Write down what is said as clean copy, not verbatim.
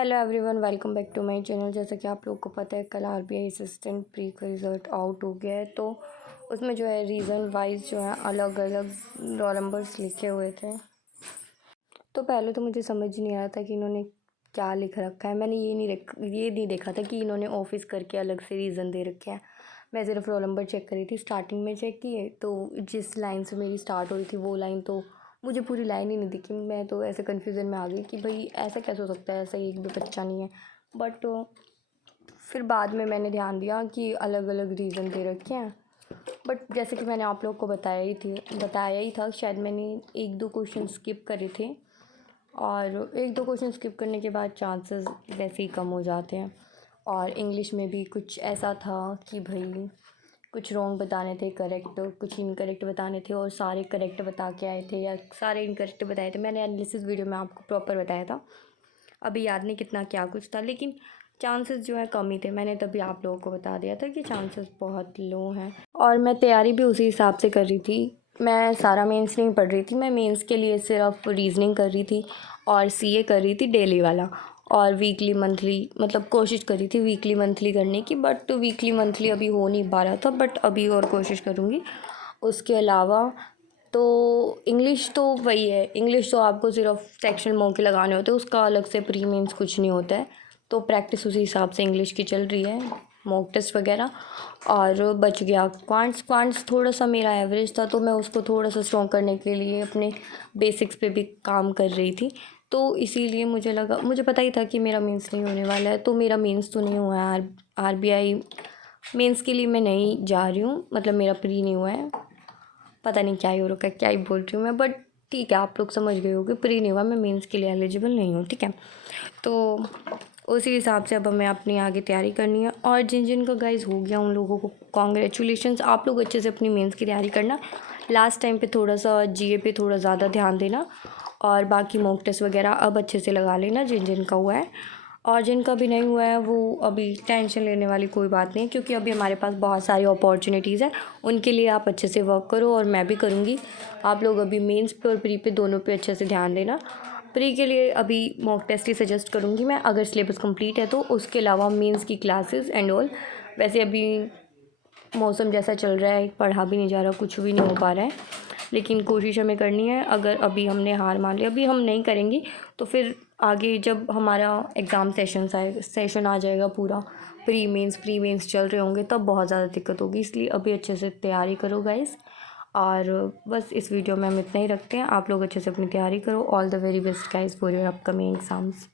Hello everyone, welcome back to my channel. जैसा कि आप लोगों को पता है, कल आरबीआई असिस्टेंट प्री का रिज़ल्ट आउट हो गया है। तो उसमें जो है रीज़न वाइज जो है अलग अलग रोल नंबर्स लिखे हुए थे। तो पहले तो मुझे समझ नहीं आ रहा था कि इन्होंने क्या लिख रखा है। मैंने ये नहीं देखा था कि इन्होंने ऑफिस करके अलग से रीज़न दे रखे हैं। मैं सिर्फ रोल नंबर चेक करी थी, स्टार्टिंग में चेक किए तो जिस लाइन से मेरी स्टार्ट हो रही थी वो लाइन, तो मुझे पूरी लाइन ही नहीं दिखी। मैं तो ऐसे कन्फ्यूज़न में आ गई कि भाई ऐसा कैसे हो सकता है, ऐसा एक भी बच्चा नहीं है। बट फिर बाद में मैंने ध्यान दिया कि अलग अलग रीज़न दे रखे हैं। बट जैसे कि मैंने आप लोग को बताया ही था, शायद मैंने एक दो क्वेश्चन स्किप करे थे, और एक दो क्वेश्चन स्किप करने के बाद चांसेस वैसे ही कम हो जाते हैं। और इंग्लिश में भी कुछ ऐसा था कि भाई कुछ रॉन्ग बताने थे, करेक्ट कुछ इनकरेक्ट बताने थे, और सारे करेक्ट बता के आए थे या सारे इनकरेक्ट बताए थे। मैंने एनालिसिस वीडियो में आपको प्रॉपर बताया था, अभी याद नहीं कितना क्या कुछ था, लेकिन चांसेस जो है कम ही थे। मैंने तभी आप लोगों को बता दिया था कि चांसेस बहुत लो हैं। और मैं तैयारी भी उसी हिसाब से कर रही थी। मैं सारा मेंस नहीं पढ़ रही थी, मैं मेंस के लिए सिर्फ रीजनिंग कर रही थी और सीए कर रही थी डेली वाला, और वीकली मंथली, मतलब कोशिश करी थी वीकली मंथली करने की। बट वीकली मंथली अभी हो नहीं पा रहा था, बट अभी और कोशिश करूँगी। उसके अलावा तो इंग्लिश तो वही है, इंग्लिश तो आपको सिर्फ सेक्शन मौके लगाने होते हैं, उसका अलग से प्री मेंस कुछ नहीं होता है। तो प्रैक्टिस उसी हिसाब से इंग्लिश की चल रही है, मॉक टेस्ट वगैरह। और बच गया क्वांट्स थोड़ा सा मेरा एवरेज था, तो मैं उसको थोड़ा सा स्ट्रॉन्ग करने के लिए अपने बेसिक्स पे भी काम कर रही थी। तो इसीलिए मुझे पता ही था कि मेरा मेंस नहीं होने वाला है। तो मेरा मेंस तो नहीं हुआ है, आरबीआई मेंस के लिए मैं नहीं जा रही हूँ, मतलब मेरा प्री नहीं हुआ है। पता नहीं क्या ही हो रखा है, क्या ही बोल रही हूँ मैं, बट ठीक है, आप लोग समझ गए होगे। प्री नहीं हुआ, मैं मेंस के लिए एलिजिबल नहीं हूँ, ठीक है। तो उसी हिसाब से अब हमें अपनी आगे तैयारी करनी है। और जिन जिन का गाइज हो गया उन लोगों को कॉन्ग्रेचुलेशंस। आप लोग अच्छे से अपनी मेंस की तैयारी करना। लास्ट टाइम पे थोड़ा सा जीए पे थोड़ा ज़्यादा ध्यान देना, और बाकी मॉक टेस्ट वगैरह अब अच्छे से लगा लेना जिन जिन का हुआ है। और जिनका भी नहीं हुआ है वो अभी टेंशन लेने वाली कोई बात नहीं है, क्योंकि अभी हमारे पास बहुत सारी अपॉर्चुनिटीज़ है। उनके लिए आप अच्छे से वर्क करो, और मैं भी करूँगी। आप लोग अभी मेंस पे और प्री पे दोनों पे अच्छे से ध्यान देना। प्री के लिए अभी मॉक टेस्ट ही सजेस्ट करूँगी मैं, अगर सिलेबस कंप्लीट है तो। उसके अलावा मेंस की क्लासेस एंड ऑल, वैसे अभी मौसम जैसा चल रहा है, पढ़ा भी नहीं जा रहा, कुछ भी नहीं हो पा रहा है, लेकिन कोशिश हमें करनी है। अगर अभी हमने हार मान ली, अभी हम नहीं करेंगे, तो फिर आगे जब हमारा एग्ज़ाम सेशन आ जाएगा पूरा, प्री मेंस चल रहे होंगे, तब बहुत ज़्यादा दिक्कत होगी। इसलिए अभी अच्छे से तैयारी करो गाइस। और बस इस वीडियो में हम इतना ही रखते हैं। आप लोग अच्छे से अपनी तैयारी करो। All the very best guys for your upcoming exams.